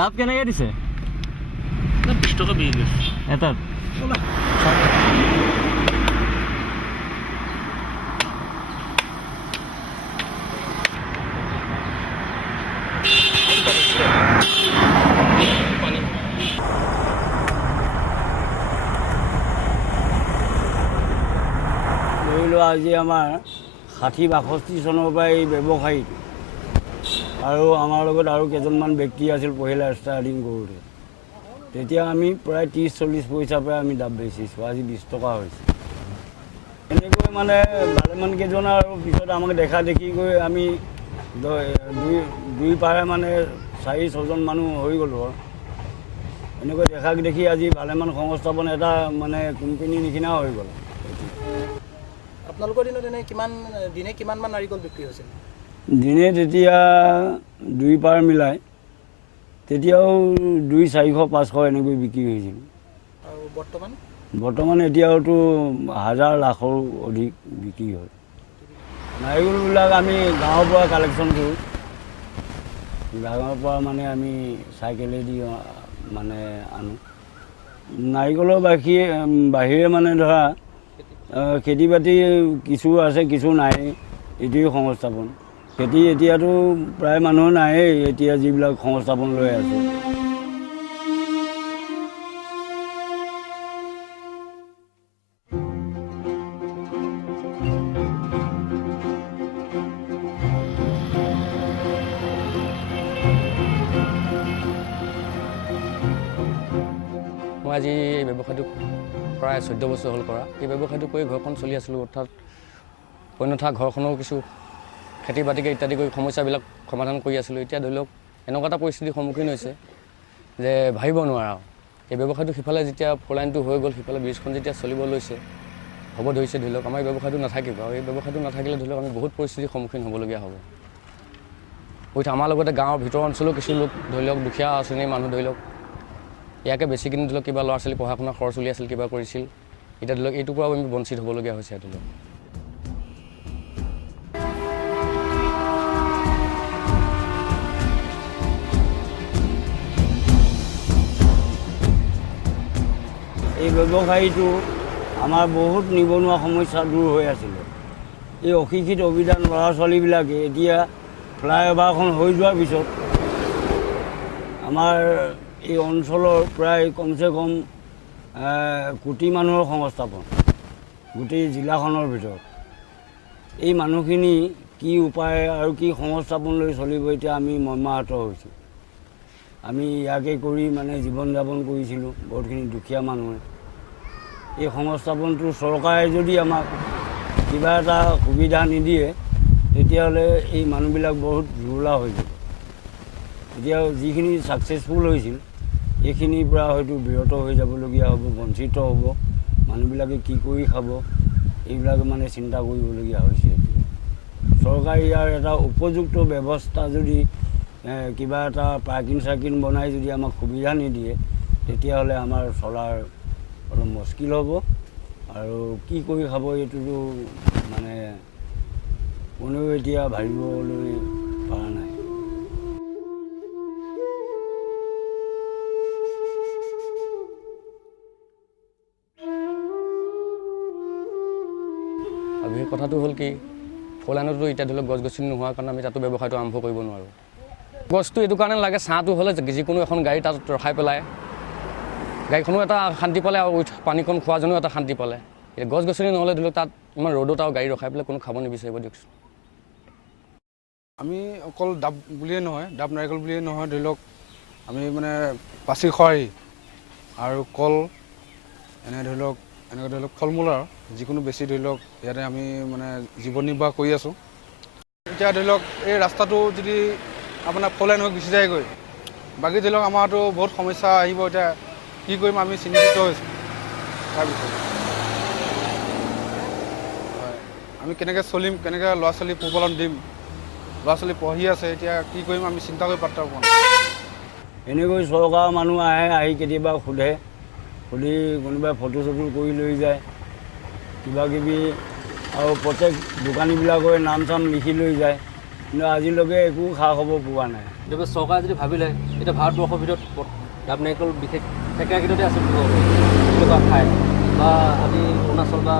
ডাব কেনেকৈ দিছে? 20 টকা বিক্ৰী কৰিছে এটাত। ধৰি লোৱা আজি আমাৰ 60-62 চনৰ পৰা এই ব্যৱসায়ী আৰু আমাৰ লগত আৰু কেইজনমান ব্যক্তি আছিল পহিলা ষ্টাৰ্টিং কৰোঁতে, তেতিয়া আমি প্ৰায় 30-40 পইচাৰ পৰা আমি ডাব বেচিছোঁ। আজি 20 টকা হৈছে। এনেকৈ মানে ভালেমান কেইজন আৰু পিছত আমাক দেখা দেখি গৈ আমি দুই পাৰে মানে 4-6জন মানুহ হৈ গ'লোঁ আৰু এনেকৈ দেখা দেখি আজি ভালেমান সংস্থাপন এটা মানে কোম্পানী নিচিনা হৈ গ'ল। আপোনালোকৰ দিনত দিনে কিমানমান নাৰিকল বিক্ৰী হৈছিল? দিনে তেতিয়া 2 পাৰ মিলাই তেতিয়াও 200-400-500 এনেকৈ বিক্ৰী হৈছিল। আৰু বৰ্তমান এতিয়াওতো 1000 লাখৰ অধিক বিক্ৰী হয়। নাৰিকলবিলাক আমি গাঁৱৰ পৰা কালেকশ্যন কৰোঁ। গাঁৱৰ পৰা মানে আমি চাইকেলেদি মানে আনো। নাৰিকলৰ বাহিৰে মানে ধৰা খেতি বাতি কিছু আছে, কিছু নাই। এইটোৱে সংস্থাপন। খেতি এতিয়াতো প্ৰায় মানুহৰ নায়েই, এতিয়া যিবিলাক সংস্থাপন লৈ আছে। মই আজি এই ব্যৱসায়টো প্ৰায় 14 বছৰ হ'ল কৰা। এই ব্যৱসায়টো কৰি ঘৰখন চলি আছিলোঁ, অৰ্থাৎ অন্যথা ঘৰখনৰ কিছু খেতি বাতিকে ইত্যাদি কৰি সমস্যাবিলাক সমাধান কৰি আছিলোঁ। এতিয়া ধৰি লওক এনেকুৱা এটা পৰিস্থিতিৰ সন্মুখীন হৈছে যে ভাবিব নোৱাৰা। এই ব্যৱসায়টো সিফালে যেতিয়া ফ'ৰ-লাইনটো হৈ গ'ল, সিফালে ব্ৰিজখন যেতিয়া চলিব লৈছে, হ'ব ধৰিছে, ধৰি লওক আমাৰ এই ব্যৱসায়টো নাথাকিব। আৰু এই ব্যৱসায়টো নাথাকিলে ধৰি লওক আমি বহুত পৰিস্থিতিৰ সন্মুখীন হ'বলগীয়া হ'ব। আমাৰ লগতে গাঁৱৰ ভিতৰৰ অঞ্চলৰ কিছু লোক ধৰি লওক দুখীয়া শ্ৰেণীৰ মানুহ ধৰি লওক ইয়াকে বেছিকিনি ধৰি লওক কিবা ল'ৰা ছোৱালী পঢ়া শুনা খৰচ উলিয়াইছিল, কিবা কৰিছিল। এতিয়া ধৰি লওক এইটোৰ পৰাও আমি বঞ্চিত হ'বলগীয়া হৈছে। ধৰি লওক এই ব্যৱসায়ীটো আমাৰ বহুত নিবনুৱা সমস্যা দূৰ হৈ আছিলে। এই অশিক্ষিত অভিধান ল'ৰা ছোৱালীবিলাকে এতিয়া ফ্লাইঅভাৰখন হৈ যোৱাৰ পিছত আমাৰ এই অঞ্চলৰ প্ৰায় কমচে কম কোটি মানুহৰ সংস্থাপন গোটেই জিলাখনৰ ভিতৰত। এই মানুহখিনি কি উপায় আৰু কি সংস্থাপন লৈ চলিব, এতিয়া আমি মৰ্মাহত হৈছোঁ। আমি ইয়াকে কৰি মানে জীৱন যাপন কৰিছিলোঁ, বহুতখিনি দুখীয়া মানুহে। এই সংস্থাপনটো চৰকাৰে যদি আমাক কিবা এটা সুবিধা নিদিয়ে, তেতিয়াহ'লে এই মানুহবিলাক বহুত জুৰুলা হৈ যাব। এতিয়া যিখিনি ছাকচেছফুল হৈছিল, এইখিনিৰ পৰা হয়তো বিৰত হৈ যাবলগীয়া হ'ব, বঞ্চিত হ'ব। মানুহবিলাকে কি কৰি খাব, এইবিলাক মানে চিন্তা কৰিবলগীয়া হৈছে। এতিয়া চৰকাৰে ইয়াৰ এটা উপযুক্ত ব্যৱস্থা যদি কিবা এটা পাৰ্কিং চাৰ্কিং বনাই যদি আমাক সুবিধা নিদিয়ে, তেতিয়াহ'লে আমাৰ চলাৰ অলপ মুস্কিল হ'ব। আৰু কি কৰি খাব এইটোতো মানে কোনেও এতিয়া ভাবিবলৈ পৰা নাই। আৰু সেই কথাটো হ'ল কি, ফ'ৰ-লাইনতো এতিয়া ধৰি লওক গছ গছনি নোহোৱাৰ কাৰণে আমি তাতো ব্যৱসায়টো আৰম্ভ কৰিব নোৱাৰোঁ। গছটো এইটো কাৰণে লাগে, ছাঁটো হ'লে যিকোনো এখন গাড়ী তাত ৰখাই পেলাই গাড়ীখনো এটা শান্তি পালে আৰু পানীকণ খোৱাজনো এটা শান্তি পালে। এতিয়া গছ গছনি নহ'লে ধৰি লওক তাত ইমান ৰ'দত আৰু গাড়ী ৰখাই পেলাই কোনো খাব নিবিচাৰিব দিয়কচোন। আমি অকল ডাব বুলিয়ে নহয়, ডাব নাৰিকল বুলিয়ে নহয়, ধৰি লওক আমি মানে পাচি খৰাহি আৰু কল, এনেকৈ ধৰি লওক ফল মূল আৰু যিকোনো বেছি ধৰি লওক ইয়াতে আমি মানে জীৱন নিৰ্বাহ কৰি আছোঁ। এতিয়া ধৰি লওক এই ৰাস্তাটো যদি আপোনাৰ ফ'ৰ-লাইন হৈ গুচি যায়গৈ, বাকী ধৰি লওক আমাৰতো বহুত সমস্যা আহিব। এতিয়া কি কৰিম আমি চিন্তিত হৈছোঁ তাৰপিছত। হয়, আমি কেনেকৈ চলিম, কেনেকৈ ল'ৰা ছোৱালী পোহপালন দিম, ল'ৰা ছোৱালী পঢ়ি আছে, এতিয়া কি কৰিম আমি চিন্তা কৰি পাত্তা পোৱা নাই। এনেকৈ চৰকাৰৰ মানুহ আহি কেতিয়াবা সুধি কোনোবাই ফটো চটো কৰি লৈ যায়, কিবাকিবি আৰু প্ৰত্যেক দোকানীবিলাকৰ নাম চাম লিখি লৈ যায়। কিন্তু আজিলৈকে একো খা খবৰ পোৱা নাই। গতিকে চৰকাৰে যদি ভাবিলে এতিয়া ভাৰতবৰ্ষৰ ভিতৰত ডাব নাৰিকল বিশেষ ঠেকেৰাগীততে আছে তেনেকুৱা ঠাই বা আজি অৰুণাচল বা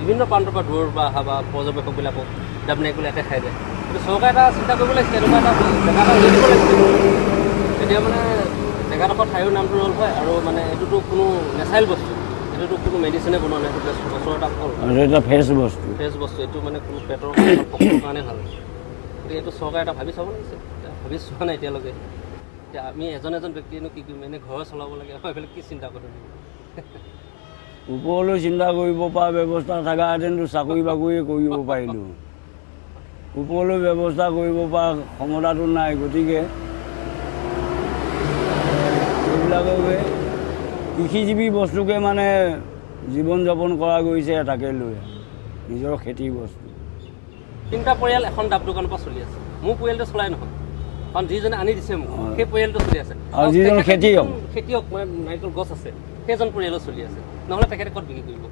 বিভিন্ন প্ৰান্তৰ পৰা দূৰৰ পৰা অহা বা পৰ্যবেক্ষকবিলাকক ডাব নাৰিকল ইয়াতে খাই দিয়ে। কিন্তু চৰকাৰে এটা চিন্তা কৰিব লাগিছিলে, এনেকুৱা এটা জেগা এটা উলিয়াই দিব লাগিছিলে। তেতিয়া মানে জেগাডোখৰ ঠাইৰ নামটো ৰ'ল হয় আৰু মানে এইটোতো কোনো নেচাৰেল বস্তু, এইটোতো কোনো মেডিচিনে বনোৱা নাই, এইটো গছৰ এটা ফল, এটা ফ্ৰেছ বস্তু। ফ্ৰেছ বস্তু, এইটো মানে কোনো পেটৰ সকলোৰ কাৰণে ভাল। গতিকে এইটো চৰকাৰে এটা ভাবি চাব লাগিছে, ভাবি চোৱা নাই এতিয়ালৈকে। এতিয়া আমি এজন ব্যক্তিয়েনো কি কৰিম, এনেই ঘৰ চলাব লাগে, এইফালে কি চিন্তা কৰিব। ওপৰলৈ চিন্তা কৰিব পৰা ব্যৱস্থা থকাহেঁতেনতো চাকৰি বাকৰি কৰিব পাৰিলোঁ। ওপৰলৈ ব্যৱস্থা কৰিব পৰা ক্ষমতাটো নাই, গতিকে এইবিলাককে কৃষিজীৱী বস্তুকে মানে জীৱন যাপন কৰা গৈছে, তাকে লৈ নিজৰ খেতিৰ বস্তু। 3টা পৰিয়াল এখন ডাব দোকানৰ পৰা চলি আছে। মোৰ পৰিয়ালটো চলাই নহয়, কাৰণ যিজনে আনি দিছে মোক সেই পৰিয়ালটো চলি আছে। আৰু যিজন খেতিয়ক মানে নাৰিকল গছ আছে সেইজন পৰিয়ালো চলি আছে, নহ'লে তেখেতে ক'ত বিক্ৰী কৰিব।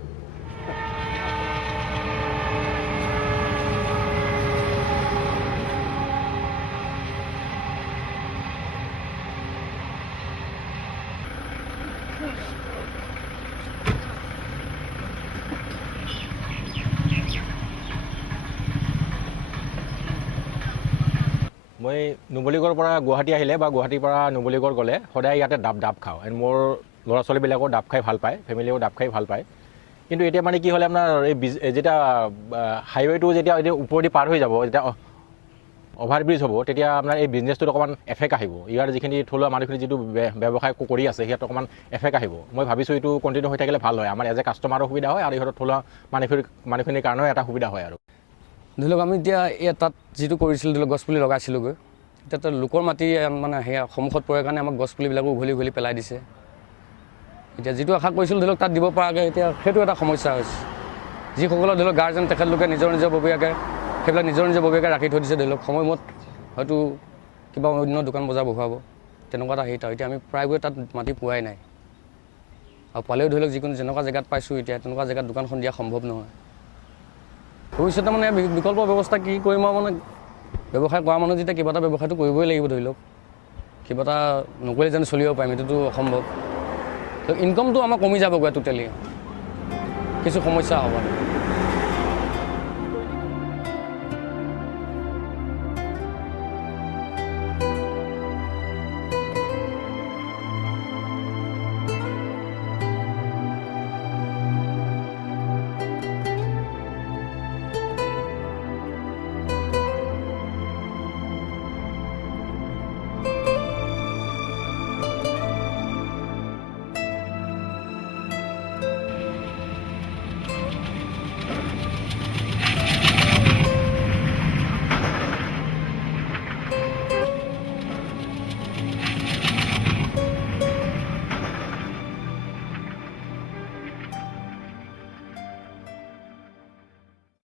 মই নুমলীগড়ৰ পৰা গুৱাহাটী আহিলে বা গুৱাহাটীৰ পৰা নুমলীগড় গ'লে সদায় ইয়াতে ডাব খাওঁ। এণ্ড মোৰ ল'ৰা ছোৱালীবিলাকেও ডাব খাই ভাল পায়, ফেমিলিয়েও ডাব খাই ভাল পায়। কিন্তু এতিয়া মানে কি হ'লে আপোনাৰ এই যেতিয়া হাইৱেটো যেতিয়া ওপৰেদি পাৰ হৈ যাব, যেতিয়া অভাৰব্ৰিজ হ'ব, তেতিয়া আপোনাৰ এই বিজনেছটোত অকণমান এফেক্ট আহিব। ইয়াৰ যিখিনি থলুৱা মানুহখিনি যিটো ব্যৱসায় কৰি আছে সিহঁত অকণমান এফেক্ট আহিব। মই ভাবিছোঁ এইটো কণ্টিনিউ হৈ থাকিলে ভাল হয়, আমাৰ এজ এ কাষ্টমাৰো সুবিধা হয় আৰু ইহঁতৰ থলুৱা মানুহখিনিৰ কাৰণেও এটা সুবিধা হয়। আৰু ধৰি লওক আমি এতিয়া তাত যিটো কৰিছিলোঁ, ধৰি লওক গছপুলি লগাইছিলোঁগৈ, এতিয়া তাত লোকৰ মাটি মানে সেয়া সন্মুখত পৰে কাৰণে আমাক গছপুলিবিলাকো উঘলি পেলাই দিছে। এতিয়া যিটো আশা কৰিছিলোঁ ধৰি লওক তাত দিব পৰাকৈ, এতিয়া সেইটো এটা সমস্যা হৈছে। যিসকলৰ ধৰি লওক গাৰ্জেন তেখেতলোকে নিজৰ ববীয়াকৈ সেইবিলাক নিজৰ ববীয়াকৈ ৰাখি থৈ দিছে। ধৰি লওক সময়মত হয়তো কিবা অন্য দোকান বজাৰ বহুৱাব, তেনেকুৱা এটা হেৰি। এতিয়া আমি প্ৰায়বোৰে তাত মাটি পোৱাই নাই, আৰু পালেও ধৰি লওক যিকোনো যেনেকুৱা জেগাত পাইছোঁ এতিয়া তেনেকুৱা জেগাত দোকানখন দিয়া সম্ভৱ নহয়। ভৱিষ্যতে মানে বিকল্প ব্যৱস্থা কি কৰিম আৰু মানে ব্যৱসায় কৰা মানুহ যেতিয়া কিবা এটা ব্যৱসায়টো কৰিবই লাগিব। ধৰি লওক কিবা এটা নকৰিলে যেন চলিব পাৰিম, এইটোতো অসম্ভৱ। ইনকমটো আমাৰ কমি যাবগৈ টোটেলি, কিছু সমস্যা হ'ব।